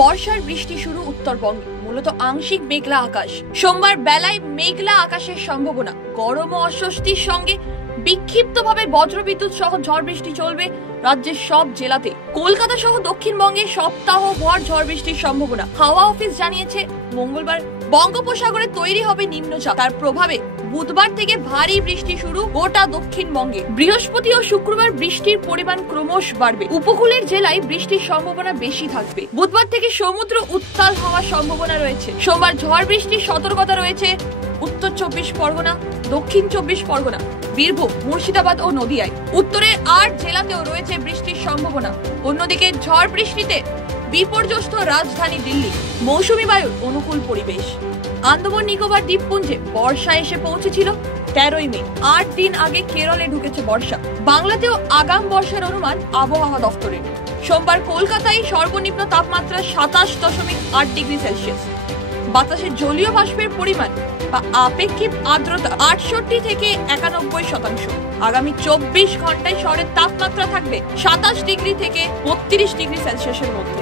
বর্ষার বৃষ্টি শুরু উত্তরবঙ্গে, মূলত আংশিক মেঘলা আকাশ। সোমবার বেলায় মেঘলা আকাশের সম্ভাবনা, গরম ও অস্বস্তির সঙ্গে বিক্ষিপ্তভাবে বজ্রবিদ্যুৎ সহ ঝড় বৃষ্টি চলবে রাজ্যের সব জেলাতে। কলকাতা সহ দক্ষিণবঙ্গে সপ্তাহভর ঝড় বৃষ্টির সম্ভাবনা। হাওয়া অফিস জানিয়েছে মঙ্গলবার বঙ্গোপসাগরে তৈরি হবে নিম্নচাপ, তার প্রভাবে বুধবার থেকে ভারী বৃষ্টি শুরু গোটা দক্ষিণবঙ্গে। বৃহস্পতি ও শুক্রবার বৃষ্টির পরিমাণ ক্রমশ বাড়বে, উপকূলের জেলায় বৃষ্টির সম্ভাবনা বেশি থাকবে। বুধবার থেকে সমুদ্র উত্তাল হওয়ার সম্ভাবনা রয়েছে। সোমবার ঝড় বৃষ্টির সতর্কতা রয়েছে উত্তর 24 পরগনা, দক্ষিণ 24 পরগনা, বীরভূম, মুর্শিদাবাদ ও নদিয়ায়। উত্তরের 8 জেলাতেও রয়েছে বৃষ্টির সম্ভাবনা। অন্যদিকে ঝড় বৃষ্টিতে বিপর্যস্ত রাজধানী দিল্লি। মৌসুমী বায়ুর অনুকূল পরিবেশ। আন্দামান নিকোবর দ্বীপপুঞ্জে বর্ষা এসে পৌঁছেছিল 13ই মে। 8 দিন আগে কেরলে ঢুকেছে বর্ষা। বাংলাতেও আগাম বর্ষার অনুমান আবহাওয়া দফতরের। সোমবার কলকাতায় সর্বনিম্ন তাপমাত্রা 27.8 ডিগ্রি সেলসিয়াস। বাতাসের জলীয় বাষ্পের পরিমাণ বা আপেক্ষিক আর্দ্রতা 68 থেকে 91%। আগামী 24 ঘন্টায় শহরের তাপমাত্রা থাকবে 27 ডিগ্রি থেকে 32 ডিগ্রি সেলসিয়াসের মধ্যে।